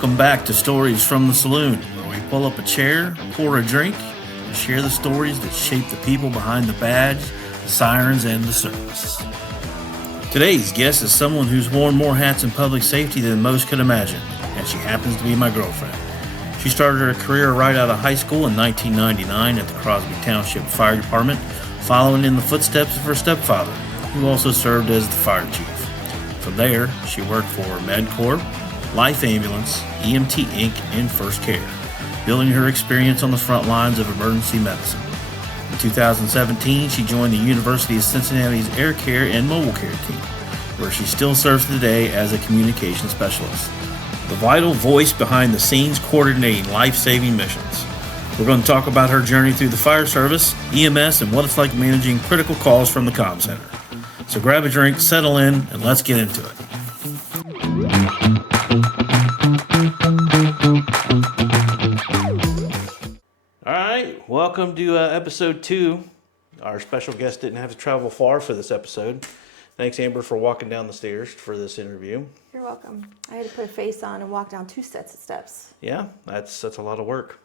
Welcome back to Stories from the Saloon, where we pull up a chair, pour a drink, and share the stories that shape the people behind the badge, the sirens, and the service. Today's guest is someone who's worn more hats in public safety than most could imagine, and she happens to be my girlfriend. She started her career right out of high school in 1999 at the Crosby Township Fire Department, following in the footsteps of her stepfather, who also served as the fire chief. From there, she worked for MedCorp, Life Ambulance, EMT Inc., and First Care, building her experience on the front lines of emergency medicine. In 2017, she joined the University of Cincinnati's Air Care and Mobile Care team, where she still serves today as a communication specialist, the vital voice behind the scenes coordinating life-saving missions. We're going to talk about her journey through the fire service, EMS, and what it's like managing critical calls from the comm center. So grab a drink, settle in, and let's get into it. All right, welcome to episode 2. Our special guest didn't have to travel far for this episode. Thanks, Amber, for walking down the stairs for this interview. You're welcome. I had to put a face on and walk down 2 sets of steps. Yeah, that's a lot of work.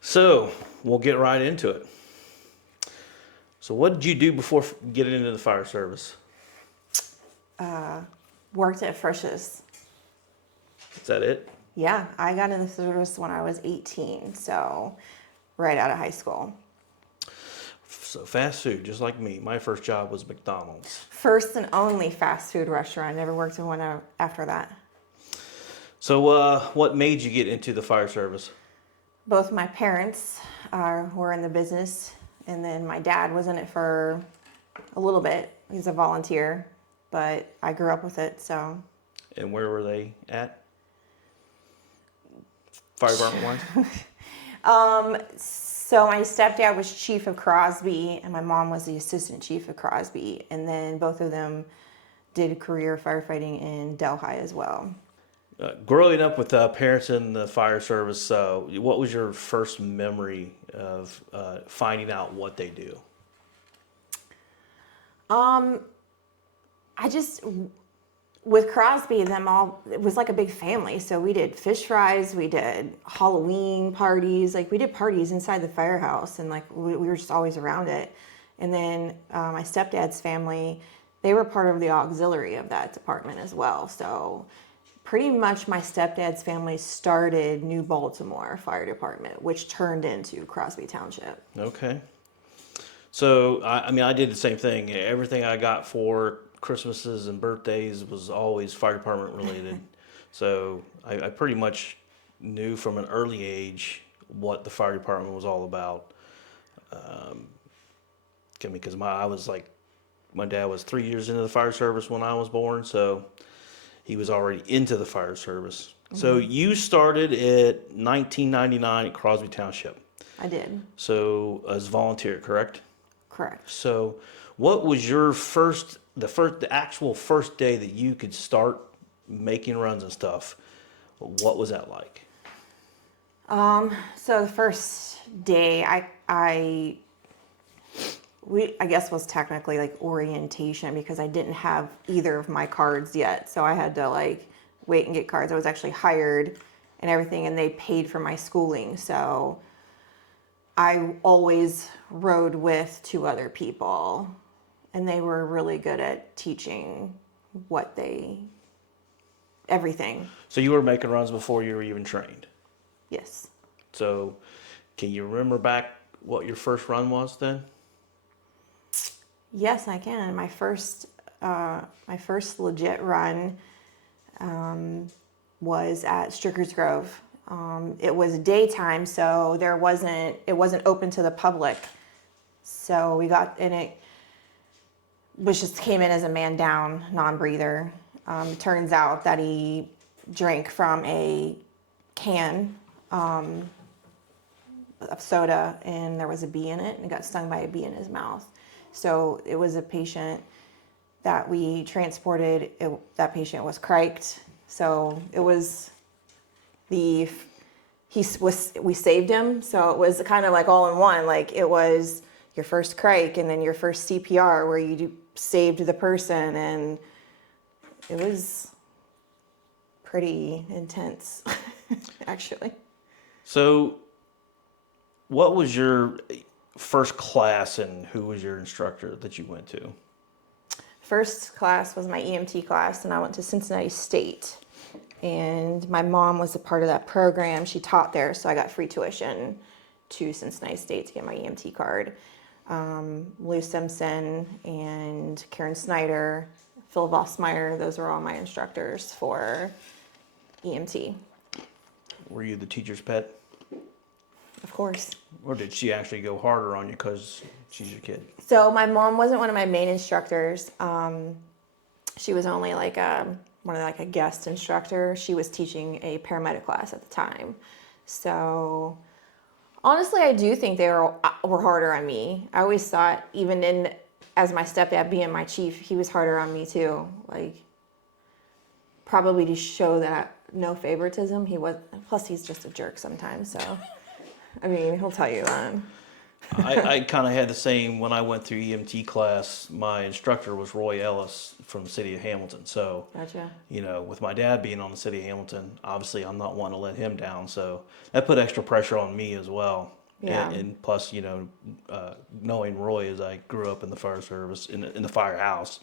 So, we'll get right into it. So what did you do before getting into the fire service? Worked at Frisch's. Is that it? Yeah, I got into the service when I was 18, so right out of high school. So fast food, just like me. My first job was McDonald's. First and only fast food restaurant. Never worked in one after that. So what made you get into the fire service? Both my parents were in the business, and then my dad was in it for a little bit. He's a volunteer, but I grew up with it, so. And where were they at? Fire department wise? So my stepdad was chief of Crosby, and my mom was the assistant chief of Crosby, and then both of them did a career firefighting in Delhi as well. Growing up with parents in the fire service, what was your first memory of finding out what they do? With Crosby, it was like a big family. So we did fish fries, we did Halloween parties, we did parties inside the firehouse, and we were just always around it. And then my stepdad's family, they were part of the auxiliary of that department as well. So pretty much my stepdad's family started New Baltimore Fire Department, which turned into Crosby Township. Okay. So, I did the same thing. Everything I got for Christmases and birthdays was always fire department related. So I pretty much knew from an early age what the fire department was all about. Because my dad was 3 years into the fire service when I was born, so he was already into the fire service. Mm-hmm. So you started at 1999 at Crosby Township. I did. So as volunteer, correct? Correct. So what was your the actual first day that you could start making runs and stuff? What was that like? So the first day I guess was technically orientation, because I didn't have either of my cards yet. So I had to wait and get cards. I was actually hired and everything, and they paid for my schooling. So I always rode with 2 other people, and they were really good at teaching everything. So you were making runs before you were even trained? Yes. So can you remember back what your first run was then? Yes, I can. My first legit run was at Stricker's Grove. It was daytime, so it wasn't open to the public. So we got in it, which just came in as a man down, non-breather. It turns out that he drank from a can of soda, and there was a bee in it, and got stung by a bee in his mouth. So it was a patient that we transported. That patient was criked. So it was we saved him. So it was kind of all in one. It was your first crike and then your first CPR where you saved the person, and it was pretty intense, actually. So, what was your first class and who was your instructor that you went to? First class was my EMT class, and I went to Cincinnati State. And my mom was a part of that program. She taught there, so I got free tuition to Cincinnati State to get my EMT card. Lou Simpson and Karen Snyder, Phil Vossmeyer, those are all my instructors for EMT. Were you the teacher's pet? Of course. Or did she actually go harder on you because she's your kid? So my mom wasn't one of my main instructors. She was only like a guest instructor. She was teaching a paramedic class at the time. So honestly, I do think they were harder on me. I always thought, even as my stepdad being my chief, he was harder on me too. Like, probably to show that no favoritism. Plus he's just a jerk sometimes. So, I mean, he'll tell you that. I kind of had the same when I went through EMT class. My instructor was Roy Ellis from the city of Hamilton. So, Gotcha. With my dad being on the city of Hamilton, obviously I'm not wanting to let him down. So that put extra pressure on me as well. Yeah. And plus, knowing Roy as I grew up in the fire service, in the firehouse.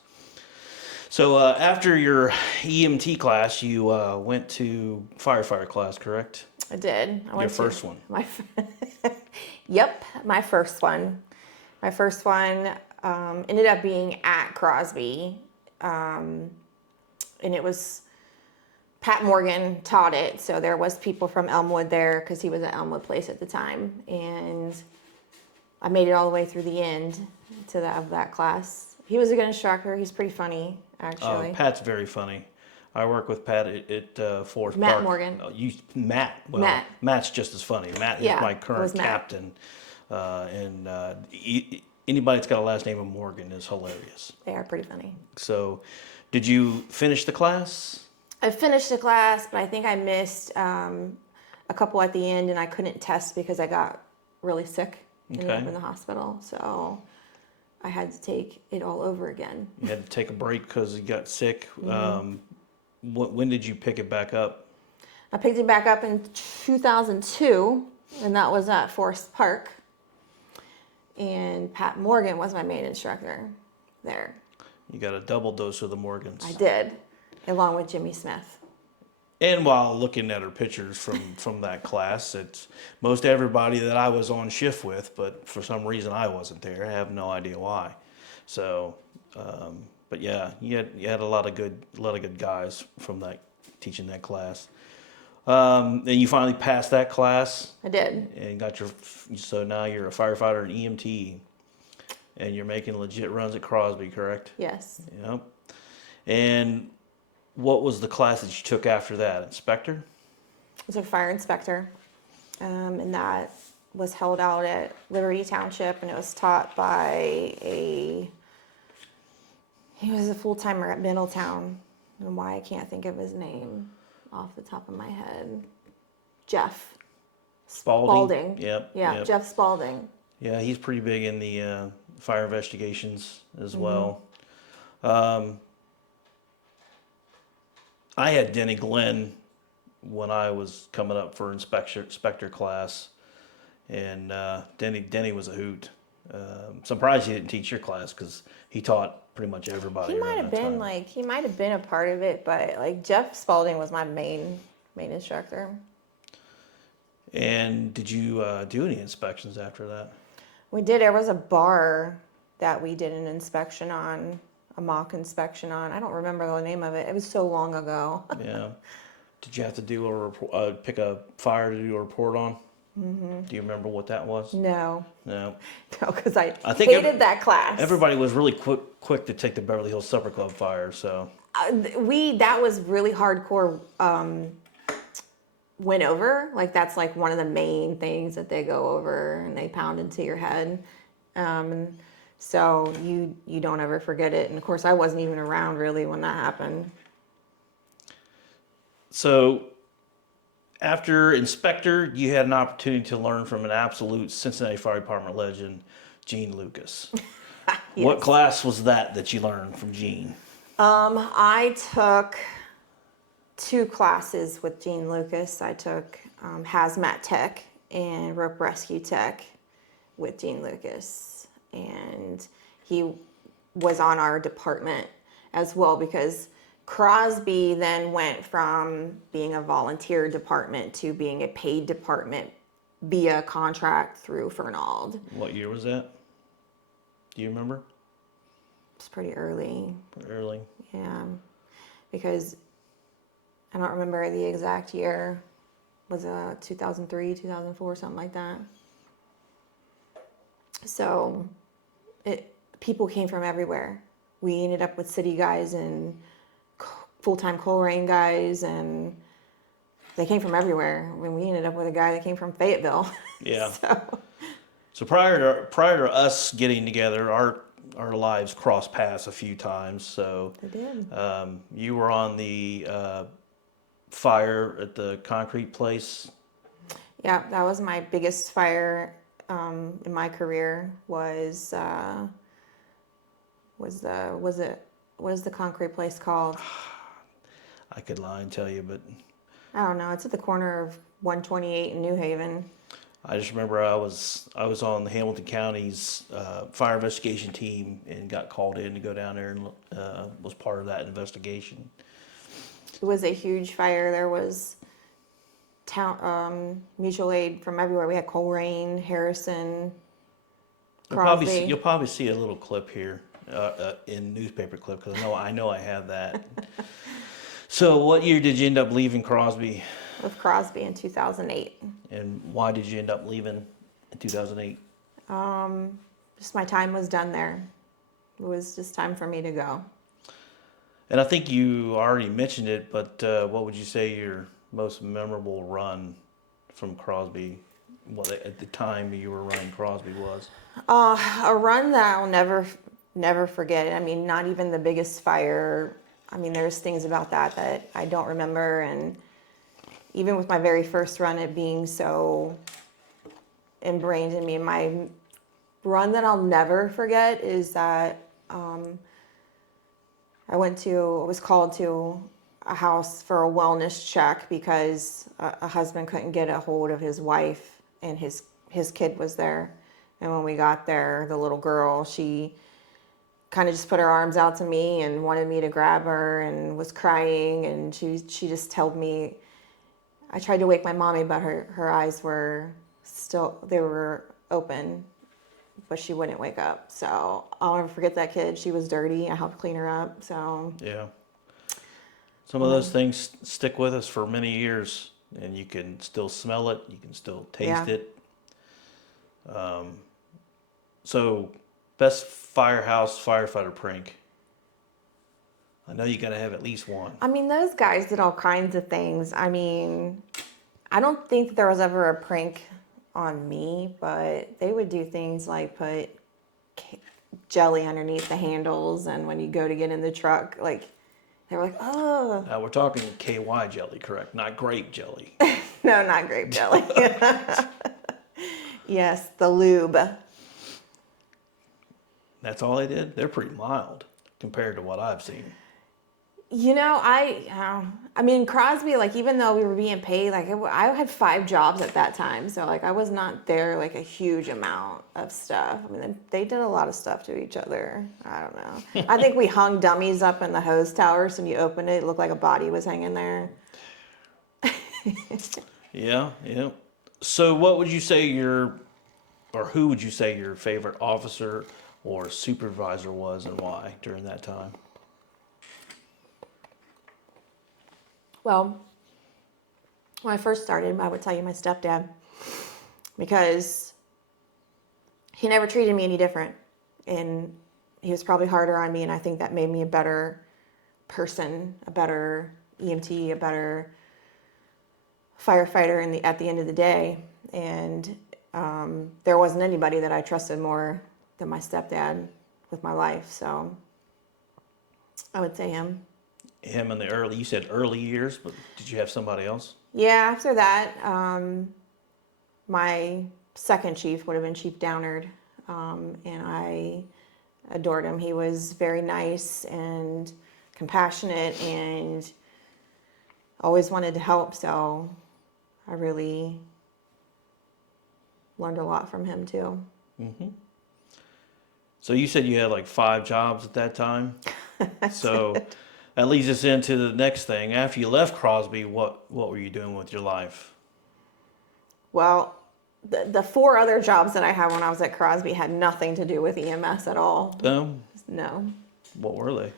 So after your EMT class, you went to firefighter class, correct? I did. Your first one. Yep, my first one. My first one ended up being at Crosby, and it was Pat Morgan taught it, so there was people from Elmwood there because he was at Elmwood Place at the time, and I made it all the way through the end of that class. He was a good instructor. He's pretty funny, actually. Pat's very funny. I work with Pat at Forest Matt Park. Morgan. Matt. Well, Matt. Matt's just as funny. Matt is my current captain. Anybody that's got a last name of Morgan is hilarious. They are pretty funny. So, did you finish the class? I finished the class, but I think I missed a couple at the end, and I couldn't test because I got really sick. Ended up in the hospital. So I had to take it all over again. You had to take a break because you got sick. Mm-hmm. When did you pick it back up? I picked it back up in 2002, and that was at Forest Park. And Pat Morgan was my main instructor there. You got a double dose of the Morgans. I did, along with Jimmy Smith. And while looking at her pictures from that class, it's most everybody that I was on shift with, but for some reason I wasn't there. I have no idea why. So, but yeah, you had a lot of good guys from that teaching that class. Then you finally passed that class. I did. And so now you're a firefighter and EMT, and you're making legit runs at Crosby, correct? Yes. Yep. And what was the class that you took after that? Inspector? I took fire inspector, and that was held out at Liberty Township, and it was taught by he was a full-timer at Middletown, and why I can't think of his name off the top of my head. Jeff Spalding. Yep. Yeah, Jeff Spalding. Yeah, he's pretty big in the fire investigations as well. I had Denny Glenn when I was coming up for inspector class, and Denny was a hoot. Surprised he didn't teach your class because he taught pretty much everybody. He might have been a part of it, but like Jeff Spalding was my main instructor. And did you do any inspections after that? We did. There was a bar that we did an inspection on, a mock inspection on. I don't remember the name of it. It was so long ago. Yeah. Did you have to do pick a fire to do a report on? Mm-hmm. Do you remember what that was? No. No, because I hated that class. Everybody was really quick to take the Beverly Hills Supper Club fire. So that was really hardcore. Went over, like that's like one of the main things that they go over and they pound into your head. So you don't ever forget it. And of course I wasn't even around really when that happened. So after inspector, you had an opportunity to learn from an absolute Cincinnati Fire Department legend, Gene Lucas. Yes. What class was that you learned from Gene? I took 2 classes with Gene Lucas. I took hazmat tech and rope rescue tech with Gene Lucas, and he was on our department as well, because Crosby then went from being a volunteer department to being a paid department via contract through Fernald. What year was that? Do you remember? It's pretty early. Early. Yeah, because I don't remember the exact year. Was it 2003, 2004, something like that? So people came from everywhere. We ended up with city guys and full-time Coleraine guys, and they came from everywhere. I mean, we ended up with a guy that came from Fayetteville. Yeah. So prior to us getting together, our lives crossed paths a few times. So they did. You were on the fire at the concrete place. Yeah, that was my biggest fire in my career. Was the concrete place called? I could lie and tell you, but I don't know. It's at the corner of 128 in New Haven. I just remember I was on the Hamilton County's fire investigation team and got called in to go down there and was part of that investigation. It was a huge fire. There was mutual aid from everywhere. We had Coleraine, Harrison, Crosby. You'll probably see a little clip here in newspaper clip, because I know I have that. So what year did you end up leaving Crosby? With Crosby in 2008. And why did you end up leaving in 2008? Just my time was done there. It was just time for me to go. And I think you already mentioned it, but what would you say your most memorable run from Crosby, at the time you were running Crosby, was? A run that I'll never forget. I mean, not even the biggest fire. I mean, there's things about that I don't remember, and even with my very first run, it being so ingrained in me. My run that I'll never forget is that I was called to a house for a wellness check because a husband couldn't get a hold of his wife, and his kid was there. And when we got there, the little girl, she kind of just put her arms out to me and wanted me to grab her and was crying, and she just told me, I tried to wake my mommy, but her eyes were they were open, but she wouldn't wake up. So I'll never forget that kid. She was dirty. I helped clean her up. So yeah, some of those things stick with us for many years, and you can still smell it. You can still taste it. So best firefighter prank. I know you got to have at least one. I mean, those guys did all kinds of things. I mean, I don't think there was ever a prank on me, but they would do things like put jelly underneath the handles, and when you go to get in the truck, like, they were like, oh. Now we're talking KY jelly, correct? Not grape jelly. No, not grape jelly. Yes, the lube. That's all they did? They're pretty mild compared to what I've seen. You know, I mean, Crosby, like, even though we were being paid, like, I had 5 jobs at that time. So, like, I was not there, like, a huge amount of stuff. I mean, they did a lot of stuff to each other. I don't know. I think we hung dummies up in the hose tower, so when you opened it, it looked like a body was hanging there. Yeah. So what would you say who would you say your favorite officer or supervisor was, and why during that time? Well, when I first started, I would tell you my stepdad, because he never treated me any different, and he was probably harder on me, and I think that made me a better person, a better EMT, a better firefighter at the end of the day. And there wasn't anybody that I trusted more than my stepdad with my life, so I would say him. Him in the you said early years, but did you have somebody else? Yeah, after that, my second chief would have been Chief Downard, and I adored him. He was very nice and compassionate, and always wanted to help. So I really learned a lot from him too. Mm-hmm. So you said you had like 5 jobs at that time. So that leads us into the next thing. After you left Crosby, what were you doing with your life? Well, the 4 other jobs that I had when I was at Crosby had nothing to do with EMS at all. No. What were they?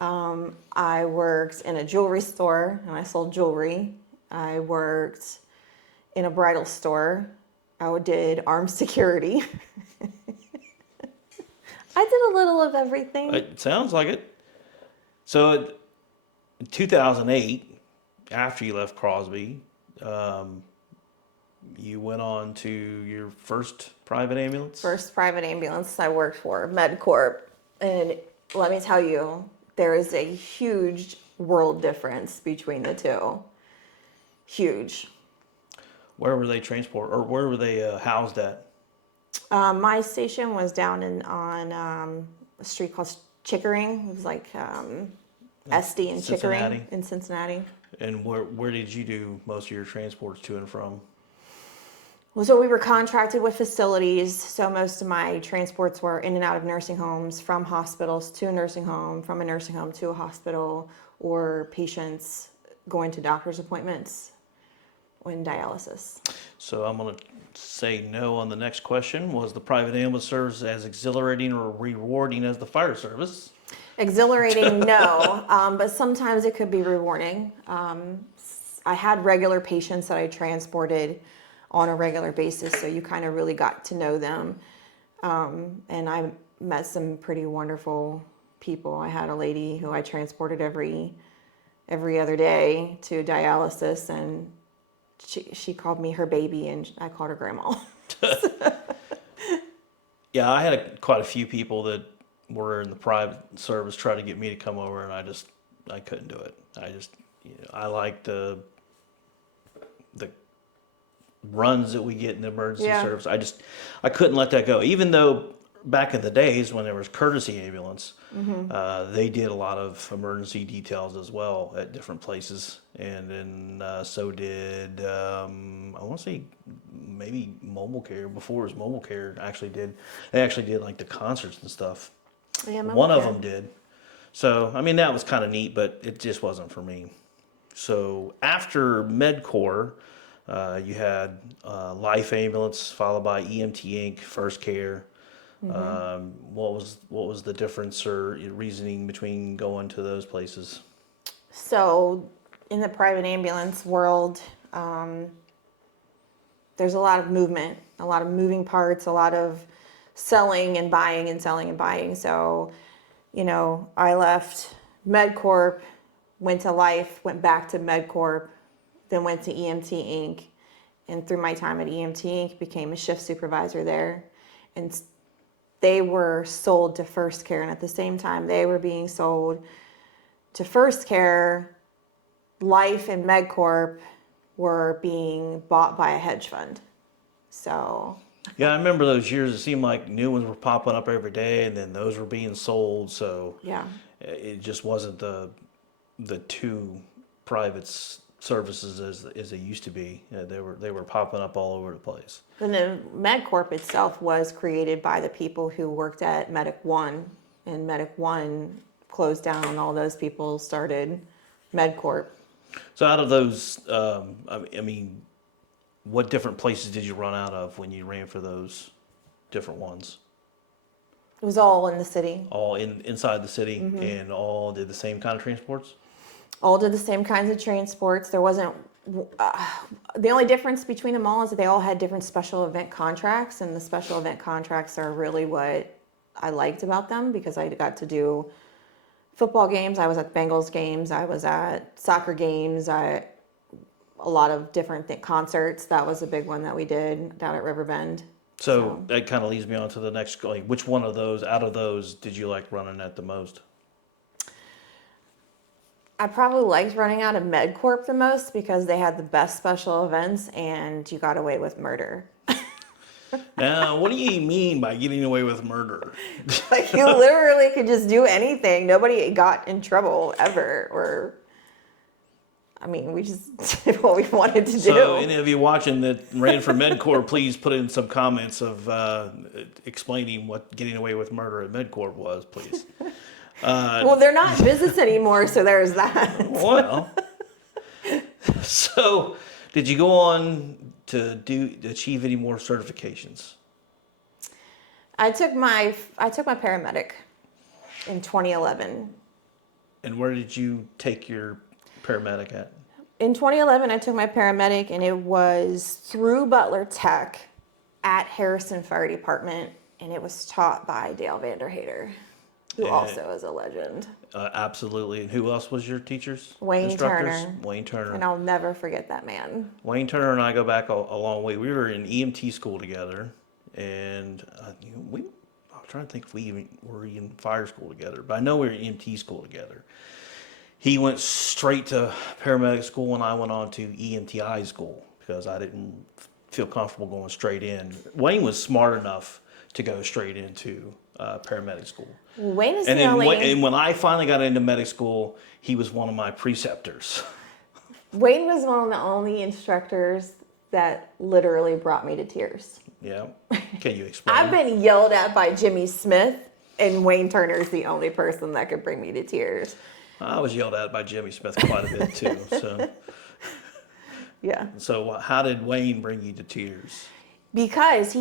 I worked in a jewelry store and I sold jewelry. I worked in a bridal store. I did armed security. I did a little of everything. It sounds like it. So in 2008, after you left Crosby, you went on to your first private ambulance? First private ambulance I worked for, MedCorp. And let me tell you, there is a huge world difference between the two. Huge. Where were they transported, or where were they housed at? My station was down on a street called Chickering. It was like SD in Chickering in Cincinnati. And where did you do most of your transports to and from? Well, so we were contracted with facilities. So most of my transports were in and out of nursing homes, from hospitals to a nursing home, from a nursing home to a hospital, or patients going to doctor's appointments in dialysis. So I'm going to say no on the next question. Was the private ambulance service as exhilarating or rewarding as the fire service? Exhilarating, no, but sometimes it could be rewarding. I had regular patients that I transported on a regular basis, so you kind of really got to know them. And I met some pretty wonderful people. I had a lady who I transported every other day to dialysis, and she called me her baby, and I called her grandma. Yeah, I had quite a few people that were in the private service try to get me to come over, and I couldn't do it. I like the runs that we get in the emergency service. I couldn't let that go. Even though back in the days when there was courtesy ambulance, they did a lot of emergency details as well at different places. And then so did, I want to say maybe mobile care. Before it was mobile care, they actually did like the concerts and stuff. Yeah, One of them did. So, I mean, that was kind of neat, but it just wasn't for me. So after MedCorp, you had Life Ambulance, followed by EMT Inc., First Care. What was the difference or reasoning between going to those places? So in the private ambulance world, there's a lot of movement, a lot of moving parts, a lot of selling and buying and selling and buying. So, I left MedCorp, went to Life, went back to MedCorp, then went to EMT Inc. And through my time at EMT Inc., became a shift supervisor there. And they were sold to First Care. And at the same time they were being sold to First Care, Life and MedCorp were being bought by a hedge fund. So... Yeah, I remember those years. It seemed like new ones were popping up every day, and then those were being sold. So yeah, it just wasn't the two private services as they used to be. They were popping up all over the place. And then MedCorp itself was created by the people who worked at Medic One, and Medic One closed down, and all those people started MedCorp. So out of those, I mean, what different places did you run out of when you ran for those different ones? It was all in the city. All inside the city, and all did the same kind of transports? All did the same kinds of transports. There wasn't... the only difference between them all is that they all had different special event contracts, and the special event contracts are really what I liked about them, because I got to do football games. I was at Bengals games. I was at soccer games. A lot of different concerts. That was a big one that we did down at Riverbend. So that kind of leads me on to the next, like, which one of those, out of those, did you like running at the most? I probably liked running out of MedCorp the most, because they had the best special events and you got away with murder. Now, what do you mean by getting away with murder? Like, you literally could just do anything. Nobody got in trouble ever, or... I mean, we just did what we wanted to do. So any of you watching that ran for MedCorp, please put in some comments of explaining what getting away with murder at MedCorp was, please. Well, they're not in business anymore, so there's that. Well, so did you go on to achieve any more certifications? I took my paramedic in 2011. And where did you take your paramedic at? In 2011, I took my paramedic, and it was through Butler Tech at Harrison Fire Department, and it was taught by Dale Vanderhader, who also is a legend. Absolutely. And who else was your teachers? Wayne instructors? Turner. Wayne Turner. And I'll never forget that man. Wayne Turner and I go back a long way. We were in EMT school together, and I'm trying to think if we even were in fire school together, but I know we were in EMT school together. He went straight to paramedic school, and I went on to EMTI school because I didn't feel comfortable going straight in. Wayne was smart enough to go straight into paramedic school. Wayne is and when I finally got into medic school, he was one of my preceptors. Wayne was one of the only instructors that literally brought me to tears. Yeah. Can you explain? I've been yelled at by Jimmy Smith, and Wayne Turner is the only person that could bring me to tears. I was yelled at by Jimmy Smith quite a bit too. So, yeah. So how did Wayne bring you to tears? Because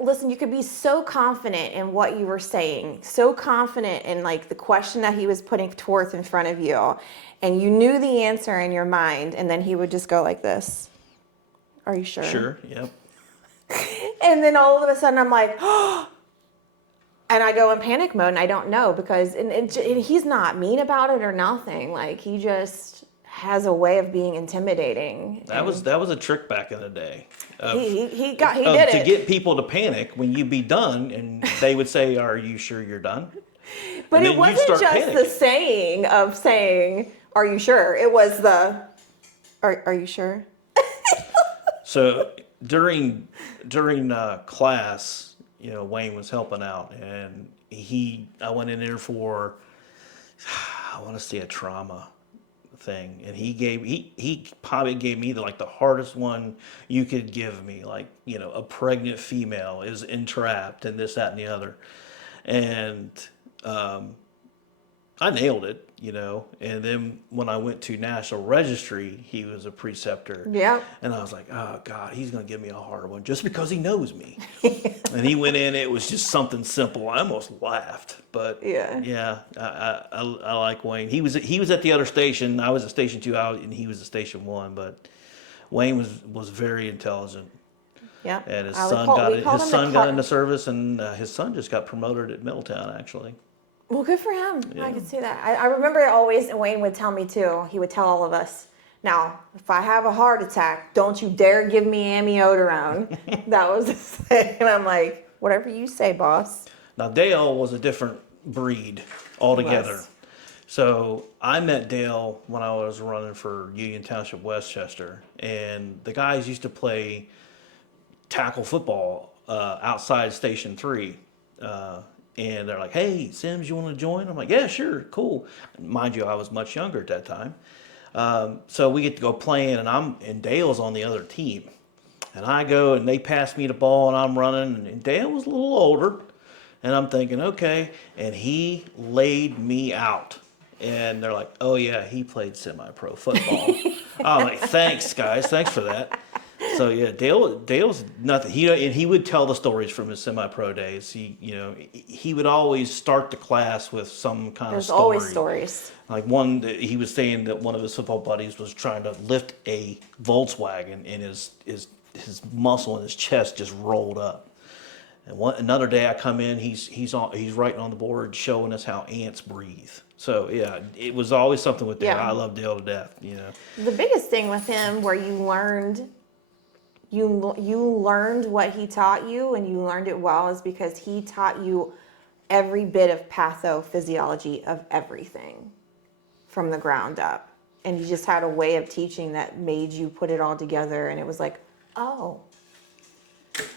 listen, you could be so confident in what you were saying, so confident in like the question that he was putting forth in front of you, and you knew the answer in your mind, and then he would just go like this. Are you sure? Sure, yep. And then all of a sudden I'm like, oh, and I go in panic mode, and I don't know because and he's not mean about it or nothing. Like he just has a way of being intimidating. That was a trick back in the day. He did it to get people to panic when you'd be done, and they would say, "Are you sure you're done?" But it wasn't just panicking. The saying of saying, "Are you sure?" It was the, "Are you sure?" So during class, Wayne was helping out, and I went in there for, I want to say a trauma thing, and he probably gave me the hardest one you could give me, a pregnant female is entrapped and this, that, and the other, and I nailed it, and then when I went to National Registry, he was a preceptor. Yeah. And I was like, oh God, he's going to give me a hard one just because he knows me. And he went in, it was just something simple. I almost laughed, but yeah, I like Wayne. He was at the other station. I was at Station 2 out, and he was at Station 1, but Wayne was very intelligent. Yeah. And his son got into service, and his son just got promoted at Middletown, actually. Well, good for him. Yeah. I could see that. I remember always, and Wayne would tell me too, he would tell all of us, now, if I have a heart attack, don't you dare give me amiodarone. That was the thing. And I'm like, whatever you say, boss. Now, Dale was a different breed altogether. So I met Dale when I was running for Union Township, Westchester. And the guys used to play tackle football outside Station 3. And they're like, hey, Sims, you want to join? I'm like, yeah, sure, cool. Mind you, I was much younger at that time. So we get to go playing, and Dale's on the other team. And I go, and they pass me the ball, and I'm running, and Dale was a little older. And I'm thinking, okay. And he laid me out. And they're like, oh, yeah, he played semi-pro football. I'm like, thanks, guys. Thanks for that. So yeah, Dale's nothing. He would tell the stories from his semi-pro days. He would always start the class with some kind of story. There's always stories. Like one, he was saying that one of his football buddies was trying to lift a Volkswagen, and his muscle in his chest just rolled up. And another day I come in, he's writing on the board showing us how ants breathe. So yeah, it was always something with Dale. Yeah. I love Dale to death. The biggest thing with him, where you learned what he taught you, and you learned it well, is because he taught you every bit of pathophysiology of everything from the ground up. And he just had a way of teaching that made you put it all together, and it was like, oh,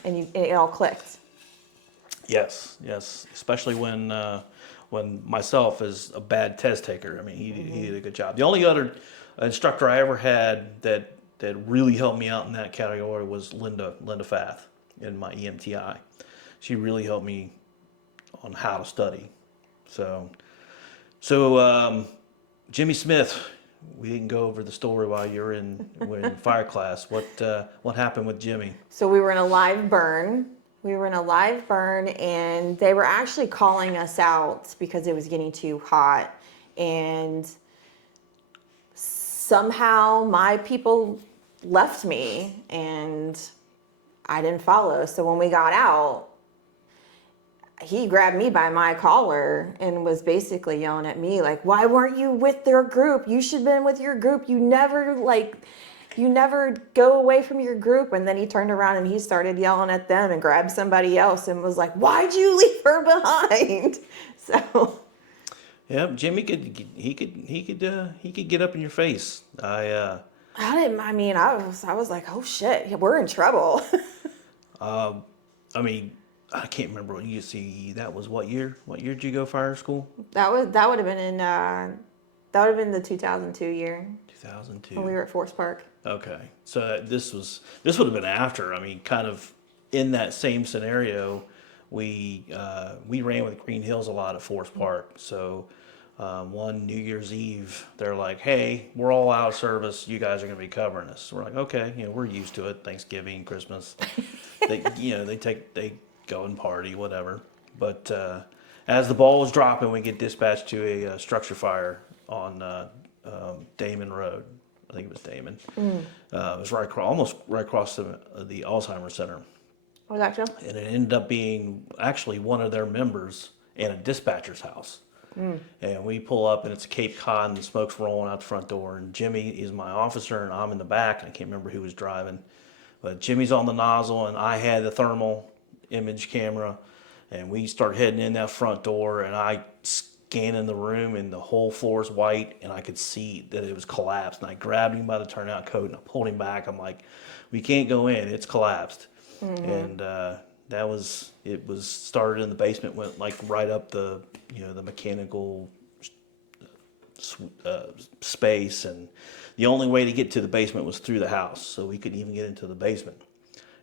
and it all clicked. Yes, especially when when myself as a bad test taker. I mean, he did a good job. The only other instructor I ever had that really helped me out in that category was Linda Fath in my EMTI. She really helped me on how to study. So Jimmy Smith, we didn't go over the story while you were in fire class. What happened with Jimmy? So we were in a live burn. And they were actually calling us out because it was getting too hot. And somehow my people left me and I didn't follow. So when we got out, he grabbed me by my collar and was basically yelling at me like, why weren't you with their group? You should have been with your group. You never go away from your group. And then he turned around and he started yelling at them and grabbed somebody else and was like, why'd you leave her behind? So yeah, Jimmy could get up in your face. I was like, oh shit, we're in trouble. I mean, I can't remember what you see. That was what year? What year did you go fire school? That would have been the 2002 year. 2002. When we were at Forest Park. Okay, so this would have been after. I mean, kind of in that same scenario. We ran with Green Hills a lot at Forest Park. So one New Year's Eve, they're like, "Hey, we're all out of service. You guys are going to be covering us." We're like, "Okay, we're used to it. Thanksgiving, Christmas, they go and party, whatever." But as the ball was dropping, we get dispatched to a structure fire on Damon Road. I think it was Damon. It was almost right across the Alzheimer's Center. Was that true? And it ended up being actually one of their members in a dispatcher's house. And we pull up, and it's Cape Cod, and the smoke's rolling out the front door. And Jimmy is my officer, and I'm in the back. And I can't remember who was driving. But Jimmy's on the nozzle, and I had the thermal image camera. And we start heading in that front door, and I scanning the room, and the whole floor is white, and I could see that it was collapsed. And I grabbed him by the turnout coat, and I pulled him back. I'm like, we can't go in. It's collapsed. And it was started in the basement, went like right up the mechanical space, and the only way to get to the basement was through the house, so we couldn't even get into the basement,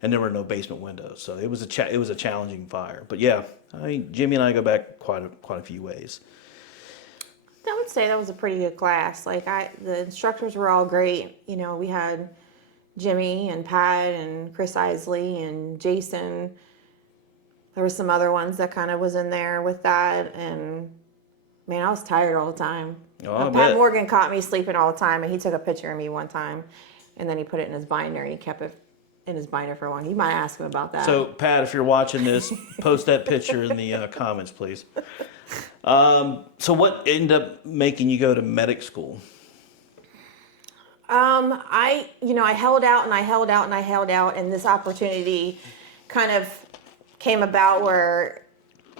and there were no basement windows, so it was a challenging fire. But yeah, I mean, Jimmy and I go back quite a few ways. I would say that was a pretty good class. Like the instructors were all great. We had Jimmy and Pat and Chris Isley and Jason. There were some other ones that kind of was in there with that, and man, I was tired all the time. Oh, Pat Morgan caught me sleeping all the time, and he took a picture of me one time, and then he put it in his binder, and he kept it in his binder for a while. You might ask him about that. So, Pat, if you're watching this, post that picture in the comments, please. So what ended up making you go to medic school? I held out and I held out and I held out, and this opportunity kind of came about where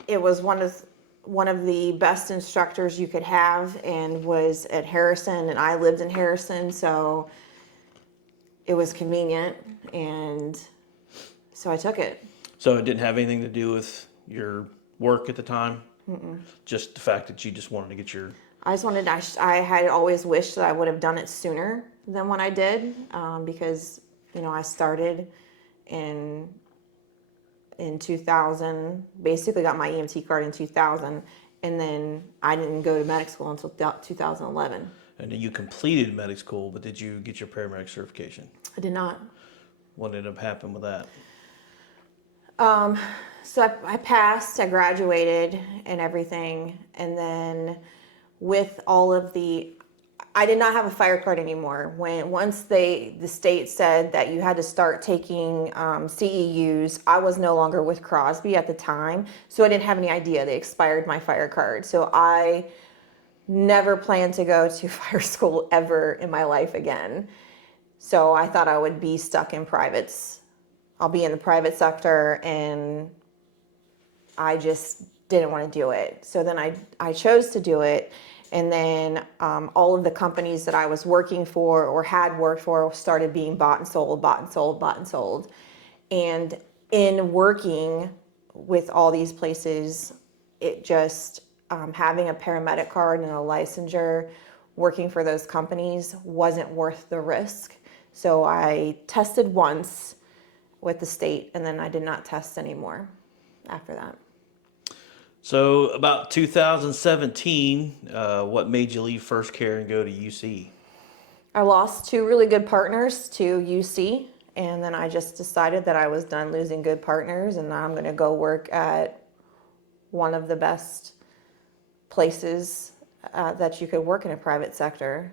it was one of the best instructors you could have, and was at Harrison, and I lived in Harrison, so it was convenient, and so I took it. So it didn't have anything to do with your work at the time? Just the fact that you just wanted to get your... I had always wished that I would have done it sooner than when I did, because, I started in 2000, basically got my EMT card in 2000, and then I didn't go to medic school until 2011. And you completed medic school, but did you get your paramedic certification? I did not. What ended up happening with that? So I passed, I graduated and everything, and then with all of I did not have a fire card anymore. Once the state said that you had to start taking CEUs, I was no longer with Crosby at the time, so I didn't have any idea they expired my fire card. So I never planned to go to fire school ever in my life again. So I thought I would be stuck in privates. I'll be in the private sector, and I just didn't want to do it. So then I chose to do it. And then all of the companies that I was working for or had worked for started being bought and sold, bought and sold, bought and sold. And in working with all these places, it just having a paramedic card and a licensure working for those companies wasn't worth the risk. So I tested once with the state, and then I did not test anymore after that. So about 2017, what made you leave First Care and go to UC? I lost 2 really good partners to UC, and then I just decided that I was done losing good partners, and now I'm going to go work at one of the best places that you could work in a private sector.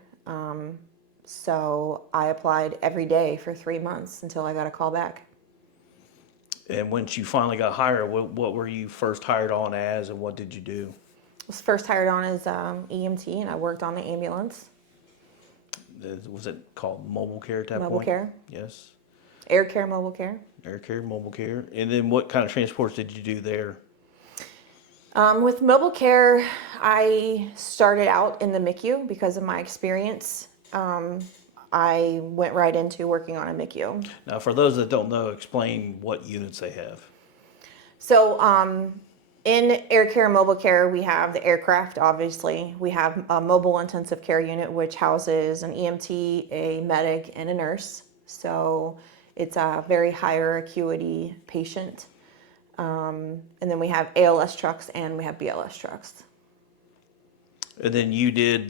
So I applied every day for 3 months until I got a call back. And once you finally got hired, what were you first hired on as, and what did you do? I was first hired on as EMT, and I worked on the ambulance. Was it called mobile care at that point? Mobile care. Yes. Air care, mobile care. Air care, mobile care. And then what kind of transports did you do there? With mobile care, I started out in the MICU because of my experience. I went right into working on a MICU. Now, for those that don't know, explain what units they have. So in air care and mobile care, we have the aircraft, obviously. We have a mobile intensive care unit, which houses an EMT, a medic, and a nurse. So it's a very higher acuity patient. And then we have ALS trucks and we have BLS trucks. And then you did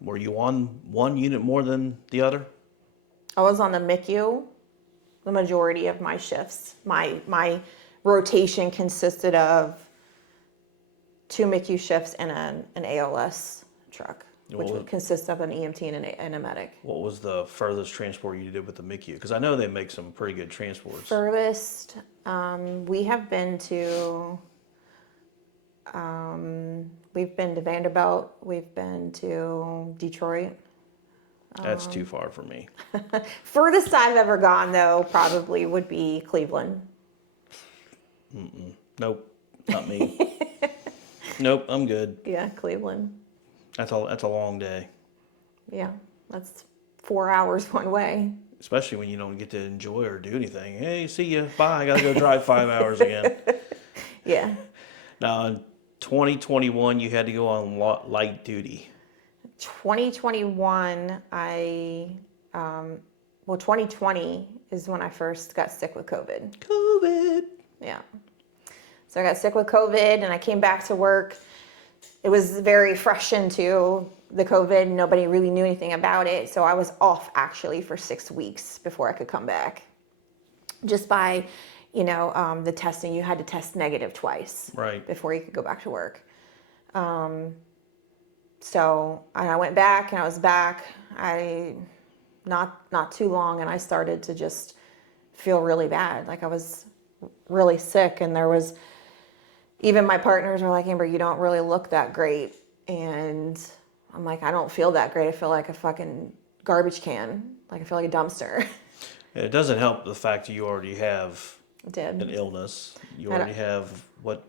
were you on one unit more than the other? I was on the MICU the majority of my shifts. My rotation consisted of 2 MICU shifts and an ALS truck, which would consist of an EMT and a medic. What was the furthest transport you did with the MICU? Because I know they make some pretty good transports. Furthest, we have been to, we've been to Vanderbilt, we've been to Detroit. That's too far for me. Furthest I've ever gone, though, probably would be Cleveland. Nope, not me. Nope, I'm good. Yeah, Cleveland. That's a long day. Yeah, that's 4 hours one way. Especially when you don't get to enjoy or do anything. Hey, see ya, bye. I gotta go drive 5 hours again. Yeah. Now, in 2021, you had to go on light duty. 2021, 2020 is when I first got sick with COVID. Yeah. So I got sick with COVID and I came back to work. It was very fresh into the COVID. Nobody really knew anything about it. So I was off actually for 6 weeks before I could come back. Just by, the testing, you had to test negative twice. Right. Before you could go back to work. So, and I went back and I was back. Not too long, and I started to just feel really bad. Like I was really sick, and there was, even my partners were like, Amber, you don't really look that great. And I'm like, I don't feel that great. I feel like a fucking garbage can. Like I feel like a dumpster. It doesn't help the fact that you already have an illness. You already have what?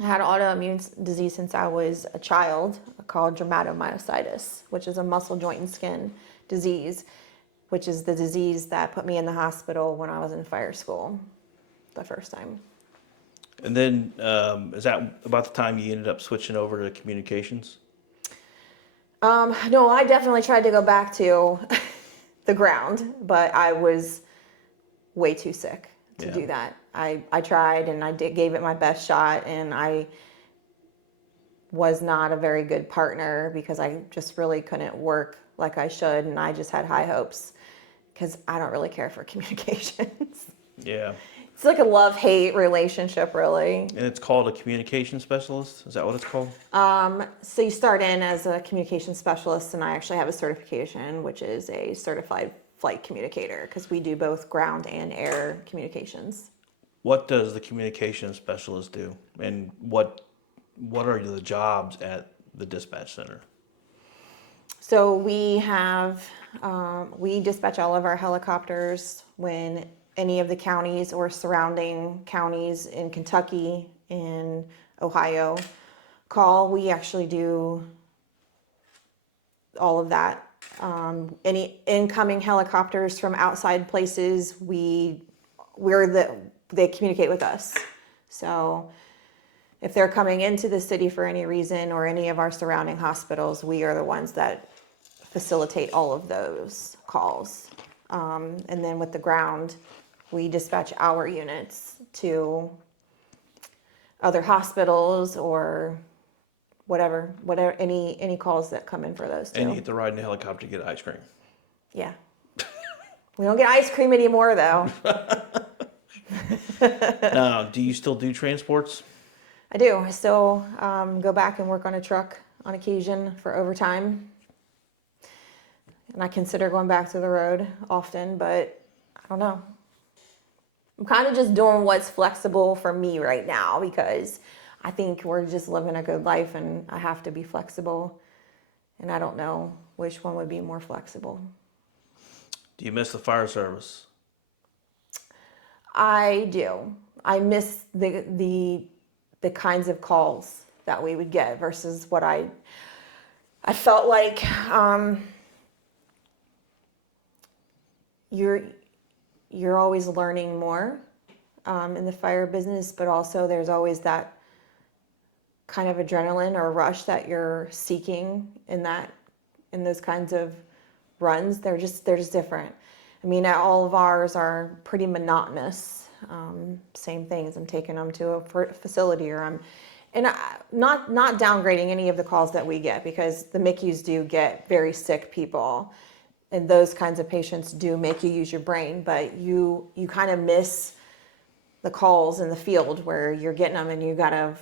I had autoimmune disease since I was a child called dermatomyositis, which is a muscle, joint, and skin disease, which is the disease that put me in the hospital when I was in fire school the first time. And then is that about the time you ended up switching over to communications? No, I definitely tried to go back to the ground, but I was way too sick to do that. I tried and I gave it my best shot, and I was not a very good partner because I just really couldn't work like I should, and I just had high hopes because I don't really care for communications. Yeah. It's like a love-hate relationship, really. And it's called a communication specialist? Is that what it's called? So you start in as a communication specialist, and I actually have a certification, which is a certified flight communicator, because we do both ground and air communications. What does the communication specialist do? And what are the jobs at the dispatch center? So we have, we dispatch all of our helicopters when any of the counties or surrounding counties in Kentucky, in Ohio, call. We actually do all of that. Any incoming helicopters from outside places, they communicate with us. So if they're coming into the city for any reason or any of our surrounding hospitals, we are the ones that facilitate all of those calls. And then with the ground, we dispatch our units to other hospitals or whatever, any calls that come in for those too. And you get to ride in a helicopter to get ice cream. Yeah. We don't get ice cream anymore though. Now, do you still do transports? I do. I still go back and work on a truck on occasion for overtime. And I consider going back to the road often, but I don't know. I'm kind of just doing what's flexible for me right now because I think we're just living a good life and I have to be flexible. And I don't know which one would be more flexible. Do you miss the fire service? I do. I miss the kinds of calls that we would get versus what I felt like you're always learning more in the fire business, but also there's always that kind of adrenaline or rush that you're seeking in those kinds of runs. They're just different. I mean, all of ours are pretty monotonous. Same things. I'm taking them to a facility, or not downgrading any of the calls that we get, because the MICUs do get very sick people, and those kinds of patients do make you use your brain. But you kind of miss the calls in the field where you're getting them and you got to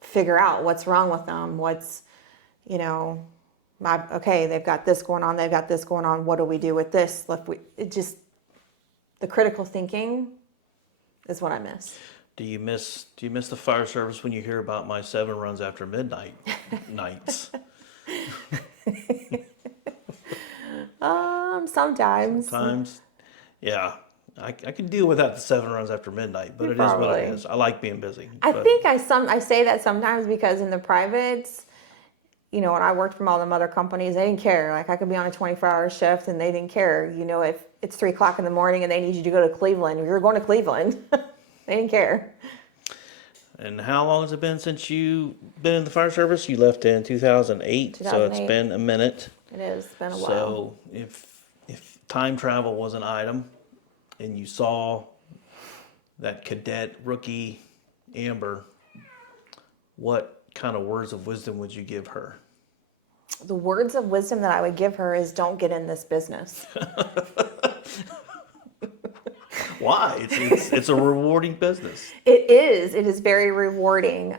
figure out what's wrong with them. Okay, they've got this going on. They've got this going on. What do we do with this? The critical thinking is what I miss. Do you miss the fire service when you hear about my 7 runs after midnight nights? Sometimes. Sometimes, yeah. I can deal without the 7 runs after midnight, but it is what it is. I like being busy. I think I say that sometimes because in the privates, when I worked from all them other companies, they didn't care. Like, I could be on a 24-hour shift and they didn't care. If it's 3 o'clock in the morning and they need you to go to Cleveland, you're going to Cleveland. They didn't care. And how long has it been since you've been in the fire service? You left in 2008, so it's been a minute. It is. It's been a while. So if time travel was an item and you saw that cadet rookie Amber, what kind of words of wisdom would you give her? The words of wisdom that I would give her is, don't get in this business. Why? It's a rewarding business. It is. It is very rewarding,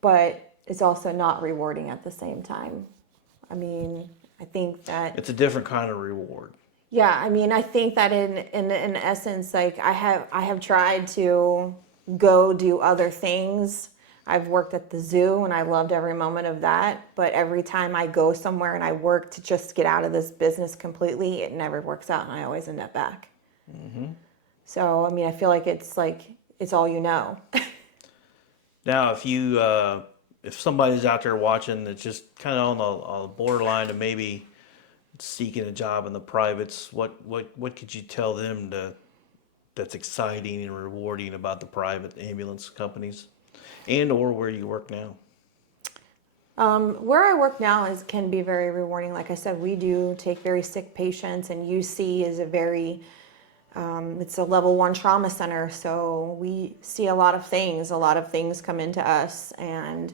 but it's also not rewarding at the same time. I mean, I think that it's a different kind of reward. Yeah, I mean, I think that in essence, like I have tried to go do other things. I've worked at the zoo and I loved every moment of that. But every time I go somewhere and I work to just get out of this business completely, it never works out and I always end up back. Mm-hmm. So, I mean, I feel like it's all you know. Now, if somebody's out there watching that's just kind of on the borderline of maybe seeking a job in the privates, what could you tell them that's exciting and rewarding about the private ambulance companies, and or where you work now? Where I work now can be very rewarding. Like I said, we do take very sick patients, and UC is it's a level 1 trauma center, so we see a lot of things. A lot of things come into us, and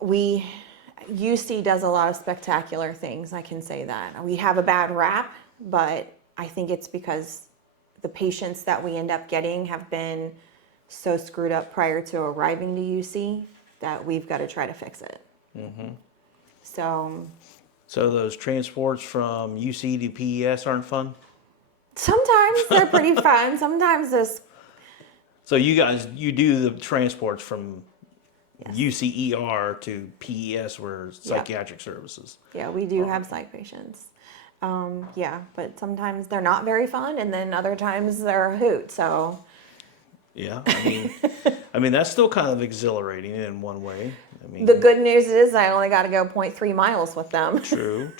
UC does a lot of spectacular things, I can say that. We have a bad rap, but I think it's because the patients that we end up getting have been so screwed up prior to arriving to UC that we've got to try to fix it. Mm-hmm. So those transports from UC to PES aren't fun? Sometimes they're pretty fun. Sometimes this. So you do the transports from UCER to PES, where psychiatric services. Yeah, we do have psych patients. But sometimes they're not very fun, and then other times they're a hoot. So. Yeah, I mean that's still kind of exhilarating in one way. I mean, the good news is I only got to go 0.3 miles with them. True.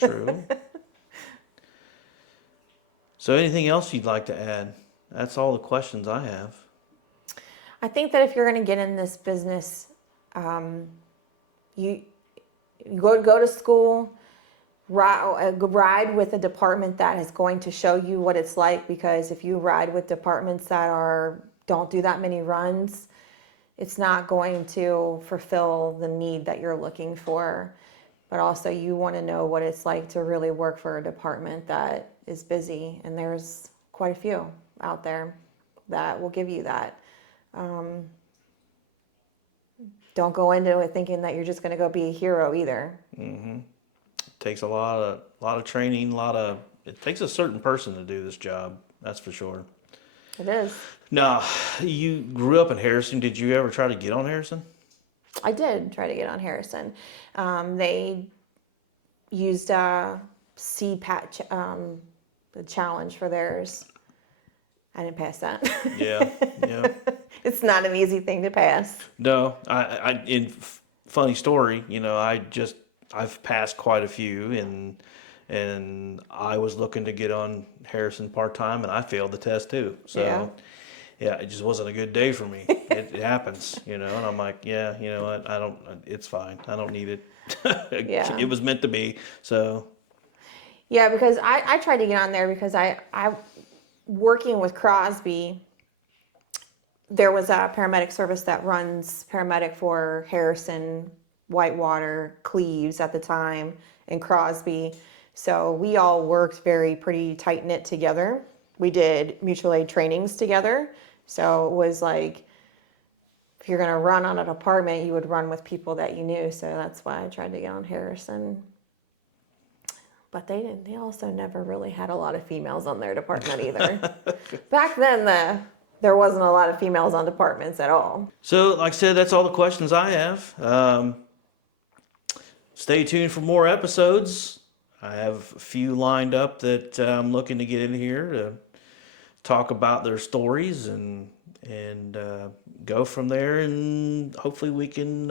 So anything else you'd like to add? That's all the questions I have. I think that if you're going to get in this business, you go to school, ride with a department that is going to show you what it's like, because if you ride with departments that don't do that many runs, it's not going to fulfill the need that you're looking for. But also you want to know what it's like to really work for a department that is busy, and there's quite a few out there that will give you that. Don't go into it thinking that you're just going to go be a hero either. Mm-hmm. It takes a lot of training, it takes a certain person to do this job. That's for sure. It is. Now, you grew up in Harrison. Did you ever try to get on Harrison? I did try to get on Harrison. They used CPAT, the challenge for theirs. I didn't pass that. Yeah. It's not an easy thing to pass. No, funny story, I've passed quite a few, and I was looking to get on Harrison part-time, and I failed the test too. So yeah, it just wasn't a good day for me. It happens, and I'm like, yeah, you know what, it's fine. I don't need it. Yeah. It was meant to be. So yeah, because I tried to get on there because I working with Crosby, there was a paramedic service that runs paramedic for Harrison, Whitewater, Cleves at the time, and Crosby. So we all worked pretty tight-knit together. We did mutual aid trainings together. So it was like, if you're going to run on a department, you would run with people that you knew. So that's why I tried to get on Harrison. But they didn't. They also never really had a lot of females on their department either. Back then, there wasn't a lot of females on departments at all. So, like I said, that's all the questions I have. Stay tuned for more episodes. I have a few lined up that I'm looking to get in here to talk about their stories and go from there. And hopefully we can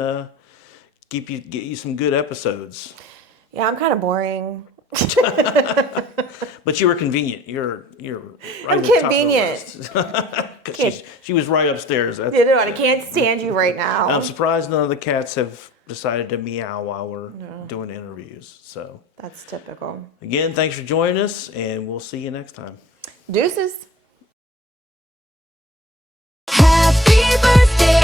get you some good episodes. Yeah, I'm kind of boring. But you were convenient. You're right I'm at the top convenient. of the list. she was right upstairs. I can't stand you right now. I'm surprised none of the cats have decided to meow while we're doing interviews. So that's typical. Again, thanks for joining us, and we'll see you next time. Deuces. Happy birthday,